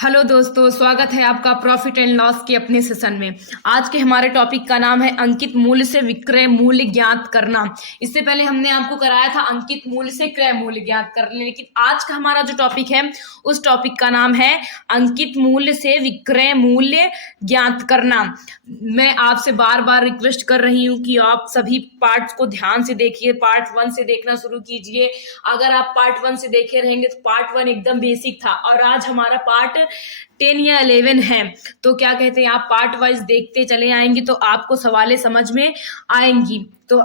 Hello दोस्तों, स्वागत है आपका प्रॉफिट एंड लॉस के अपने सेशन में। आज के हमारे टॉपिक का नाम है अंकित मूल्य से विक्रय मूल्य ज्ञात करना। इससे पहले हमने आपको कराया था अंकित मूल्य से क्रय मूल्य ज्ञात करना, लेकिन आज का हमारा जो टॉपिक है उस टॉपिक का नाम है अंकित मूल्य से विक्रय मूल्य ज्ञात करना। मैं आपसे बार बार रिक्वेस्ट कर रही हूँ कि आप सभी पार्ट्स को ध्यान से देखिए, पार्ट 1 से देखना शुरू कीजिए। अगर आप पार्ट 1 से देखे रहेंगे तो पार्ट 1 एकदम बेसिक था और आज हमारा पार्ट 10 या 11 है। तो क्या कहते हैं, आप पार्ट वाइज देखते चले आएंगे तो आपको सवालें समझ में आएंगी। तो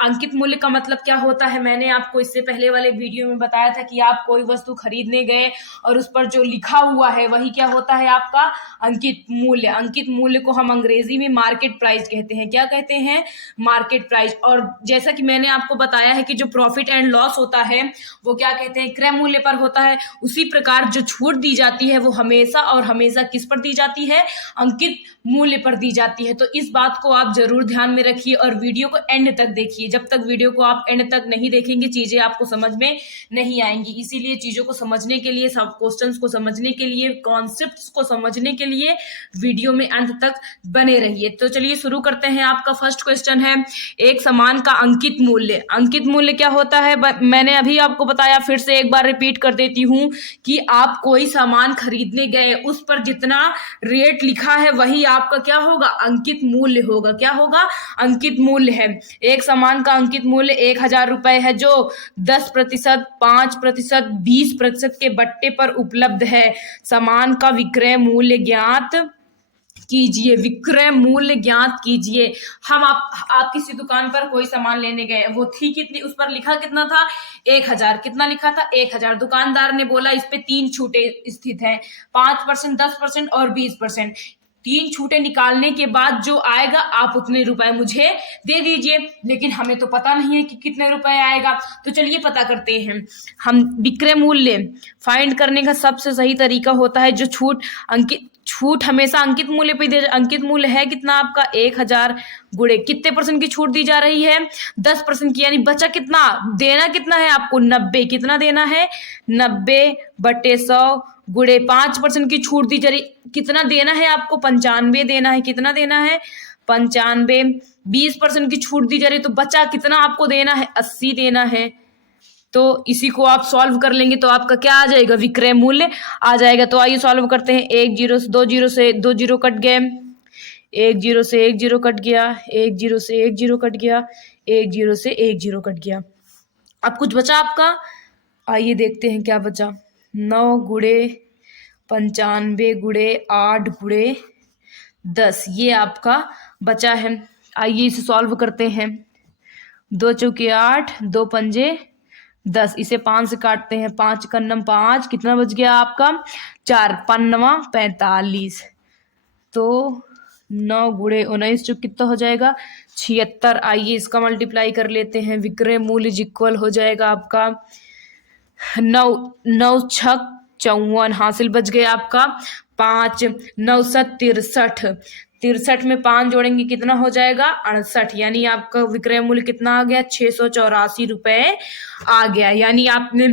अंकित मूल्य का मतलब क्या होता है, मैंने आपको इससे पहले वाले वीडियो में बताया था कि आप कोई वस्तु खरीदने गए और उस पर जो लिखा हुआ है वही क्या होता है, आपका अंकित मूल्य। अंकित मूल्य को हम अंग्रेजी में मार्केट प्राइस कहते हैं। क्या कहते हैं? Market price. और जैसा कि मैंने आपको बताया है कि जो प्रॉफिट एंड लॉस होता है वो क्या कहते हैं, क्रय मूल्य पर होता है। उसी प्रकार जो छूट दी जाती है वो हमेशा और हमेशा किस पर दी जाती है, अंकित मूल्य पर दी जाती है। तो इस बात को आप जरूर ध्यान में रखिए और वीडियो को एंड तक देखिए। जब तक वीडियो को आप एंड तक नहीं देखेंगे चीजें आपको समझ में नहीं आएंगी। इसीलिए चीजों को समझने के लिए, सब क्वेश्चंस को समझने के लिए, कॉन्सेप्ट्स को समझने के लिए वीडियो में अंत तक बने रहिए। तो चलिए शुरू करते हैं। आपका फर्स्ट क्वेश्चन है, एक सामान का अंकित मूल्य। अंकित मूल्य क्या होता है, मैंने अभी आपको बताया, फिर से एक बार रिपीट कर देती हूँ कि आप कोई सामान खरीदने गए, उस पर जितना रेट लिखा है वही आपका क्या होगा, अंकित मूल्य होगा। क्या होगा? अंकित मूल्य है। एक सामान का अंकित मूल्य 1000 रुपए है जो 10%, 5%, 20% के बट्टे पर उपलब्ध है। सामान का विक्रय मूल्य ज्ञात कीजिए। विक्रय मूल्य ज्ञात कीजिए। आप किसी दुकान पर कोई सामान लेने गए, वो थी कितनी, उस पर लिखा कितना था, 1000। कितना लिखा था? 1000। दुकानदार ने बोला इस पे 3 छूटें स्थित हैं, 5%, 10% और 20%। 3 छूटें निकालने के बाद जो आएगा आप उतने रुपए मुझे दे दीजिए। लेकिन हमें तो पता नहीं है कि कितने रुपए आएगा, तो चलिए पता करते हैं। हम विक्रय मूल्य फाइंड करने का सबसे सही तरीका होता है जो छूट हमेशा अंकित मूल्य पे दे। अंकित मूल्य है कितना आपका, 1000 गुणे कितने परसेंट की छूट दी जा रही है, 10% की, यानी बचा कितना, देना कितना है आपको, 90। कितना देना है, 90/100 गुणे 5% की छूट दी जा रही, कितना देना है आपको, 95 देना है। कितना देना है, 95। 20% की छूट दी जा रही, तो बचा कितना आपको देना है, 80 देना है। तो इसी को आप सॉल्व कर लेंगे तो आपका क्या आ जाएगा, विक्रय मूल्य आ जाएगा। तो आइए सॉल्व करते हैं। 10 से 2 से 2 जीरो कट गए, 10 से 1 जीरो कट गया, 10 से 1 जीरो कट गया, 10 से 1 जीरो कट गया। अब कुछ बचा आपका, आइए देखते हैं क्या बचा। 9 गुणे 95 गुणे 8 गुणे 10, ये आपका बचा है। आइए इसे सॉल्व करते हैं। 2 चौके 8, 2 पंजे 10, इसे 5 से काटते हैं, 5 कन्नम 5, कितना बच गया आपका, 4 पन्नवा 45। तो 9 गुणे 19 जो कितना हो जाएगा, 76। आइए इसका मल्टीप्लाई कर लेते हैं। विक्रय मूल्य इक्वल हो जाएगा आपका 9 9 छक 54, हासिल बच गया आपका 5। 9 7 63, 63 में 5 जोड़ेंगे कितना हो जाएगा, 68। यानी आपका विक्रय मूल्य कितना आ गया, 684 रुपए आ गया। यानी आपने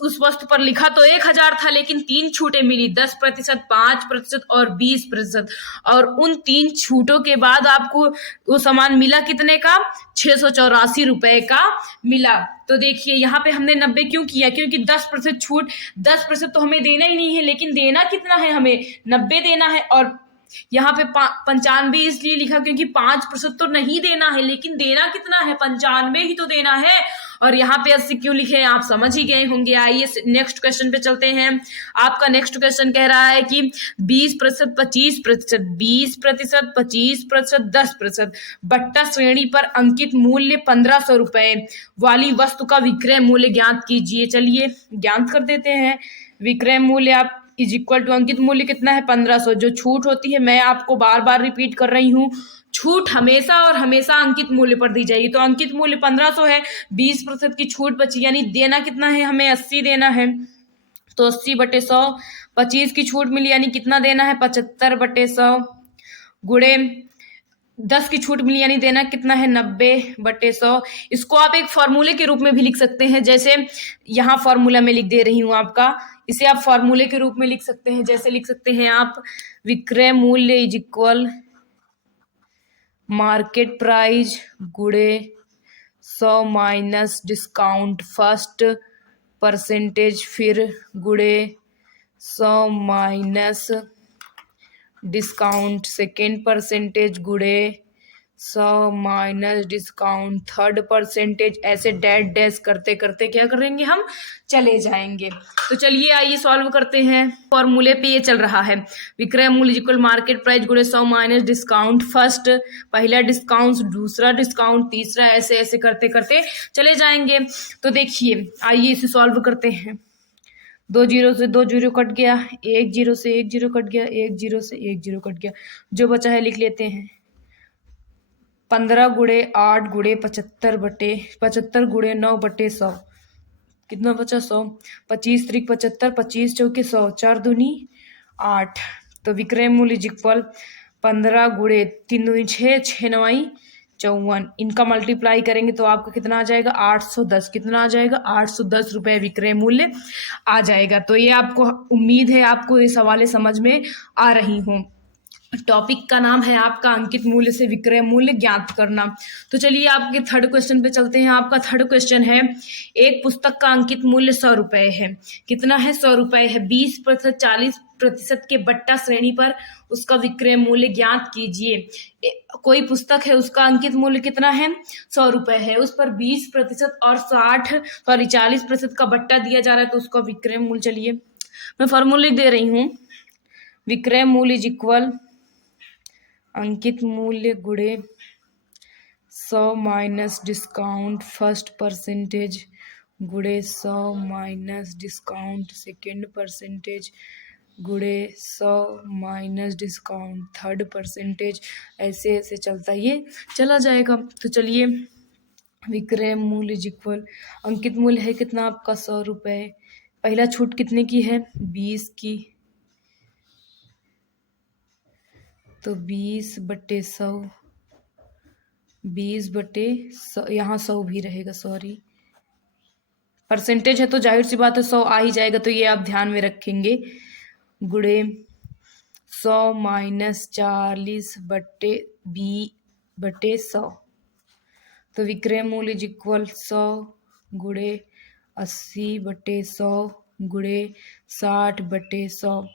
उस वस्तु पर लिखा तो 1000 था, लेकिन 3 छूटें मिली, 10%, 5% और 20%। और उन 3 छूटों के बाद आपको वो सामान मिला कितने का, 684 रुपए का मिला। तो देखिए यहाँ पे हमने 90 क्यों किया, क्योंकि 10% छूट, 10% तो हमें देना ही नहीं है, लेकिन देना कितना है, हमें 90 देना है। और यहाँ पे 95 इसलिए लिखा क्योंकि 5% तो नहीं देना है, लेकिन देना कितना है, 95 ही तो देना है। और यहाँ पे 80 क्यों लिखे हैं आप समझ ही गए होंगे। आइए नेक्स्ट क्वेश्चन पे चलते हैं। आपका नेक्स्ट क्वेश्चन कह रहा है कि 20%, 25%, 20%, 25%, 10% बट्टा श्रेणी पर अंकित मूल्य 1500 रुपए वाली वस्तु का विक्रय मूल्य ज्ञात कीजिए। चलिए ज्ञात कर देते हैं। विक्रय मूल्य आप इज इक्वल टू अंकित मूल्य कितना है, 1500। जो छूट होती है, मैं आपको बार बार रिपीट कर रही हूँ, छूट हमेशा और हमेशा अंकित मूल्य पर दी जाएगी। तो अंकित मूल्य 1500 है, 20% की छूट बची, यानी देना कितना है, हमें 80 देना है। तो 80/100, 25 की छूट मिली, यानी कितना देना है, 75/100 गुणे 10 की छूट मिली, यानी देना कितना है, 90/100। इसको आप एक फॉर्मूले के रूप में भी लिख सकते हैं, जैसे यहाँ फॉर्मूला में लिख दे रही हूँ आपका, इसे आप फॉर्मूले के रूप में लिख सकते हैं, जैसे लिख सकते हैं आप विक्रय मूल्य इज इक्वल मार्केट प्राइस गुणे 100 माइनस डिस्काउंट फर्स्ट परसेंटेज, फिर गुणे 100 माइनस डिस्काउंट सेकेंड परसेंटेज, गुणे 100 माइनस डिस्काउंट थर्ड परसेंटेज। ऐसे डैश डैश करते करते क्या करेंगे, हम चले जाएंगे। तो चलिए आइए सॉल्व करते हैं। फॉर्मूले पे ये चल रहा है विक्रय मूल्य इक्वल मार्केट प्राइस गुणे 100 माइनस डिस्काउंट फर्स्ट, पहला डिस्काउंट, दूसरा डिस्काउंट, तीसरा, ऐसे ऐसे करते करते चले जाएंगे। तो देखिए आइए इसे सॉल्व करते हैं। 2 जीरो से 2 जीरो कट गया, 1 जीरो से 1 जीरो कट गया, 1 जीरो से 1 जीरो कट गया। जो बचा है लिख लेते हैं 15 गुणे 8 गुणे 75 बटे 75 गुणे 9 बटे 100। कितना बचा 100। 25 त्रिक 75, 25 चौके 100, 4 दूनी 8। तो विक्रय मूल्य इक्वल 15 गुणे 3 दूनी 6, 6 नवाई 54। इनका मल्टीप्लाई करेंगे तो आपका कितना आ जाएगा 810। कितना आ जाएगा 810 रुपये विक्रय मूल्य आ जाएगा। तो ये आपको उम्मीद है आपको ये सवालें समझ में आ रही हों। टॉपिक का नाम है आपका अंकित मूल्य से विक्रय मूल्य ज्ञात करना। तो चलिए आपके थर्ड क्वेश्चन पे चलते हैं। आपका थर्ड क्वेश्चन है एक पुस्तक का अंकित मूल्य 100 रुपए है। कितना है 100 रुपए है। 20%, 40% के बट्टा श्रेणी पर उसका विक्रय मूल्य ज्ञात कीजिए। कोई पुस्तक है उसका अंकित मूल्य कितना है 100 रुपए है, उस पर 20% और 40% का बट्टा दिया जा रहा है, तो उसका विक्रय मूल्य, चलिए मैं फॉर्मूले दे रही हूँ। विक्रय मूल्य इज इक्वल अंकित मूल्य गुणे 100 माइनस डिस्काउंट फर्स्ट परसेंटेज गुणे 100 माइनस डिस्काउंट सेकेंड परसेंटेज गुणे 100 माइनस डिस्काउंट थर्ड परसेंटेज। ऐसे ऐसे चलता ये चला जाएगा। तो चलिए विक्रय मूल्य इक्वल अंकित मूल्य है कितना आपका 100 रुपये। पहला छूट कितने की है 20 की, तो 20/100, 20/100, यहाँ 100 भी रहेगा, सॉरी परसेंटेज है तो जाहिर सी बात है 100 आ ही जाएगा, तो ये आप ध्यान में रखेंगे। गुणे 100 माइनस 40/20/100। तो विक्रय मूल्य इक्वल 100 गुणे 80/100 गुणे 60/100।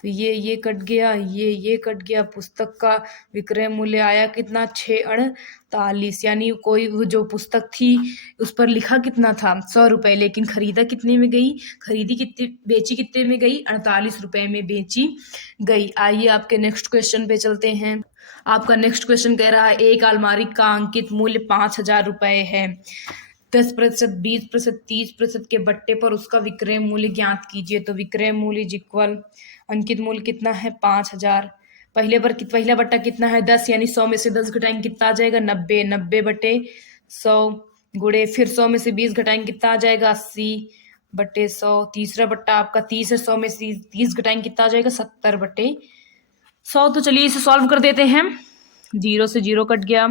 तो ये कट गया, ये कट गया। पुस्तक का विक्रय मूल्य आया कितना 648। यानी कोई वो जो पुस्तक थी उस पर लिखा कितना था 100 रुपये, लेकिन खरीदा कितने में गई, बेची कितने में गई 48 रुपये में बेची गई। आइए आपके नेक्स्ट क्वेश्चन पे चलते हैं। आपका नेक्स्ट क्वेश्चन कह रहा है एक अलमारी का अंकित मूल्य 5000 रुपये है। 10%, 20%, 30% के बट्टे पर उसका विक्रय मूल्य ज्ञात कीजिए। तो विक्रय मूल्य इक्वल अंकित मूल्य कितना है 5000। पहला बट्टा कितना है 10, यानी 100 में से 10 घटाएंगे कितना आ जाएगा 90, 90/100 गुणे फिर 100 में से 20 घटाएंगे कितना आ जाएगा 80/100। तीसरा बट्टा आपका 30 है, 100 में से 30 घटाएंगे कितना आ जाएगा 70/100। तो चलिए इसे सॉल्व कर देते हैं। 0 से 0 कट गया,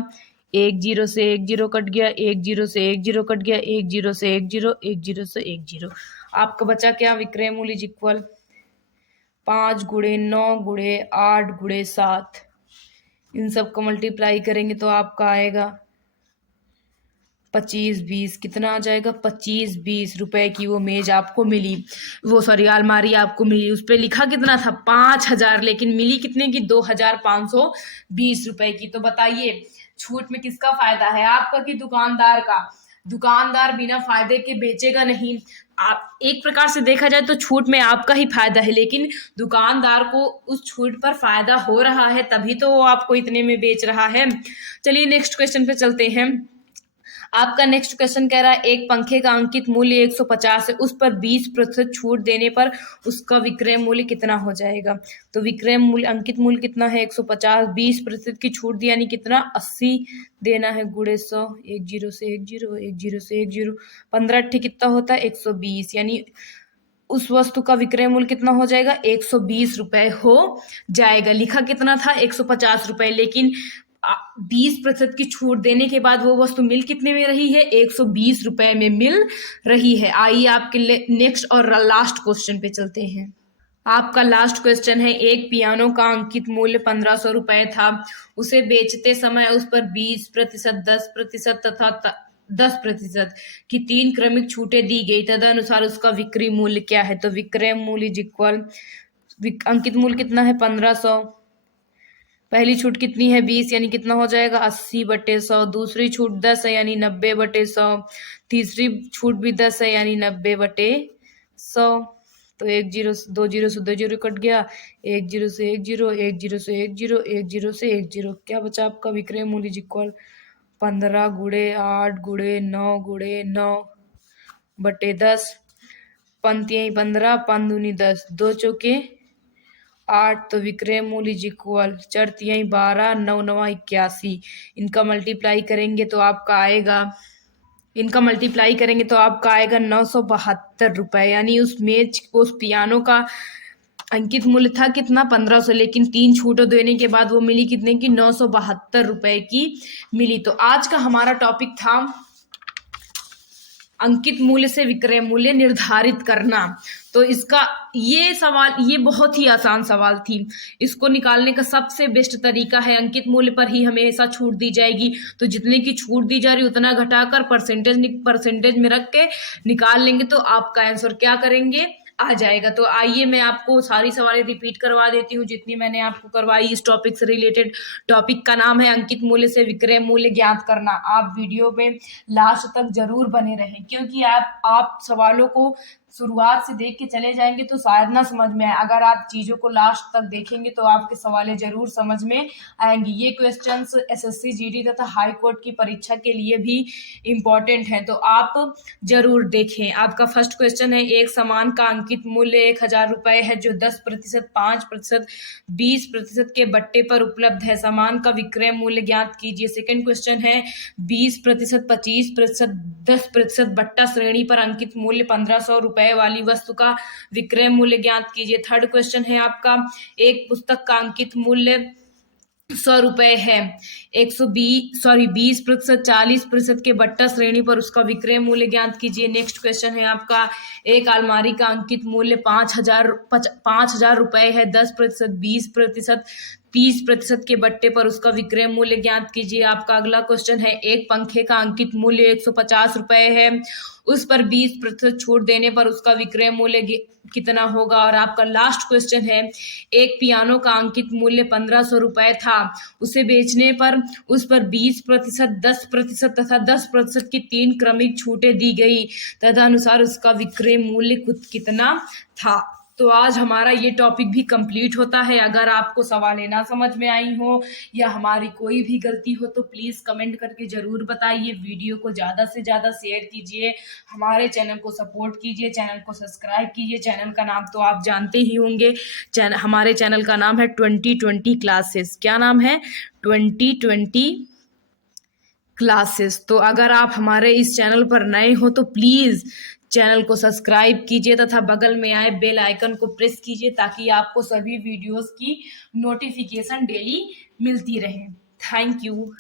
1 जीरो से 1 जीरो कट गया, 1 जीरो से 1 जीरो कट गया, 1 जीरो से 1 जीरो, 1 जीरो से 1 जीरो। आपका बचा क्या विक्रय मूल्य इक्वल 5 गुणे 9 गुणे 8 गुणे 7। इन सब को मल्टीप्लाई करेंगे तो आपका आएगा 25-20। कितना आ जाएगा 25-20 रुपए की वो मेज आपको मिली, वो सॉरी अलमारी आपको मिली। उस पर लिखा कितना था 5000, लेकिन मिली कितने की 2520 रुपए की। तो बताइए छूट में किसका फायदा है, आपका कि दुकानदार का। दुकानदार बिना फायदे के बेचेगा नहीं। आप एक प्रकार से देखा जाए तो छूट में आपका ही फायदा है, लेकिन दुकानदार को उस छूट पर फायदा हो रहा है, तभी तो वो आपको इतने में बेच रहा है। चलिए नेक्स्ट क्वेश्चन पे चलते हैं। आपका नेक्स्ट क्वेश्चन कह रहा है एक पंखे का अंकित मूल्य 150 है, उस पर 20% छूट देने पर उसका विक्रय मूल्य कितना हो जाएगा। तो विक्रय मूल्य अंकित मूल्य कितना है 150, 20% की छूट दी यानी कितना 80 देना है गुणे 100। 1 जीरो से 1 जीरो, 1 जीरो से 1 जीरो, 15 कितना होता है 120, यानी उस वस्तु का विक्रय मूल्य कितना हो जाएगा 120 रुपए हो जाएगा। लिखा कितना था 150 रुपए, लेकिन 20% की छूट देने के बाद वो वस्तु मिल कितने में रही है? 120 रुपए में मिल रही है। आइए आपके लिए नेक्स्ट और लास्ट क्वेश्चन पे चलते हैं। आपका लास्ट क्वेश्चन है, एक पियानो का अंकित मूल्य 1500 रुपए था। उसे बेचते समय उस पर 20%, 10% तथा 10% की 3 क्रमिक छूटें दी गई। तदनुसार उसका विक्रय मूल्य क्या है? तो विक्रय मूल्य इज इक्वल, अंकित मूल्य कितना है? 1500। पहली छूट कितनी है? 20, यानी कितना हो जाएगा? 80/100। दूसरी छूट 10 है, यानी 90/100। तीसरी छूट भी 10 है, यानी 90/100। तो 1 जीरो, 2 जीरो से 2 जीरो कट गया, 1 जीरो से 1 जीरो, 1 जीरो से 1 जीरो, 1 जीरो से 1 जीरो। क्या बचा आपका? विक्रय मूल्य इज इक्वल 15 गुणे 8 गुणे 9 गुणे 9/10। पंक्तियाँ 15, 5 दूनी 10, 2 चौके 8। तो विक्रय मूल्य इज इक्वल 4 तिहाई 12, 9 नवा 81। इनका मल्टीप्लाई करेंगे तो आपका आएगा 972 रुपए। यानी उस पियानो का अंकित मूल्य था कितना? 1500, लेकिन 3 छूटों देने के बाद वो मिली कितने की? 972 रुपए की मिली। तो आज का हमारा टॉपिक था अंकित मूल्य से विक्रय मूल्य निर्धारित करना। तो इसका ये बहुत ही आसान सवाल थी। इसको निकालने का सबसे बेस्ट तरीका है, अंकित मूल्य पर ही हमेशा छूट दी जाएगी, तो जितने की छूट दी जा रही उतना घटाकर परसेंटेज में रख के निकाल लेंगे तो आपका आंसर क्या करेंगे? आ जाएगा। तो आइए मैं आपको सारी सवालें रिपीट करवा देती हूँ जितनी मैंने आपको करवाई इस टॉपिक से रिलेटेड। टॉपिक का नाम है अंकित मूल्य से विक्रय मूल्य ज्ञात करना। आप वीडियो में लास्ट तक जरूर बने रहें, क्योंकि आप सवालों को शुरुआत से देख के चले जाएंगे तो शायद ना समझ में आए। अगर आप चीजों को लास्ट तक देखेंगे तो आपके सवालें जरूर समझ में आएंगी। ये क्वेश्चंस एसएससी जीडी तथा हाई कोर्ट की परीक्षा के लिए भी इम्पोर्टेंट हैं, तो आप जरूर देखें। आपका फर्स्ट क्वेश्चन है, एक सामान का अंकित मूल्य 1000 रुपए है जो 10%, 5%, 20% के बट्टे पर उपलब्ध है। सामान का विक्रय मूल्य ज्ञात कीजिए। सेकंड क्वेश्चन है, 20%, 25%, 10% बट्टा श्रेणी पर अंकित मूल्य 1500 रुपए वाली वस्तु का विक्रय मूल्य ज्ञात कीजिए। थर्ड क्वेश्चन है आपका, एक पुस्तक का अंकित मूल्य 100 रुपए है। 20%, 40% के बट्टा श्रेणी पर उसका विक्रय मूल्य ज्ञात कीजिए। नेक्स्ट क्वेश्चन है आपका, एक अलमारी का अंकित मूल्य 5000 रुपए है। 10%, 20%, 30% के बट्टे पर उसका विक्रय मूल्य ज्ञात कीजिए। आपका अगला क्वेश्चन है, एक पंखे का अंकित मूल्य 150 रुपए है, उस पर 20% छूट देने पर उसका विक्रय मूल्य कितना होगा। और आपका लास्ट क्वेश्चन है, एक पियानो का अंकित मूल्य 1500 रुपए था, उसे बेचने पर उस पर 20%, 10% तथा 10% की 3 क्रमिक छूटें दी गई। तदनुसार उसका विक्रय मूल्य कितना था। तो आज हमारा ये टॉपिक भी कंप्लीट होता है। अगर आपको सवालें ना समझ में आई हो या हमारी कोई भी गलती हो तो प्लीज़ कमेंट करके ज़रूर बताइए। वीडियो को ज़्यादा से ज़्यादा शेयर कीजिए, हमारे चैनल को सपोर्ट कीजिए, चैनल को सब्सक्राइब कीजिए। चैनल का नाम तो आप जानते ही होंगे, हमारे चैनल का नाम है 2020 क्लासेस। क्या नाम है? 2020 क्लासेस। तो अगर आप हमारे इस चैनल पर नए हो तो प्लीज़ चैनल को सब्सक्राइब कीजिए तथा बगल में आए बेल आइकन को प्रेस कीजिए ताकि आपको सभी वीडियोस की नोटिफिकेशन डेली मिलती रहे। Thank you.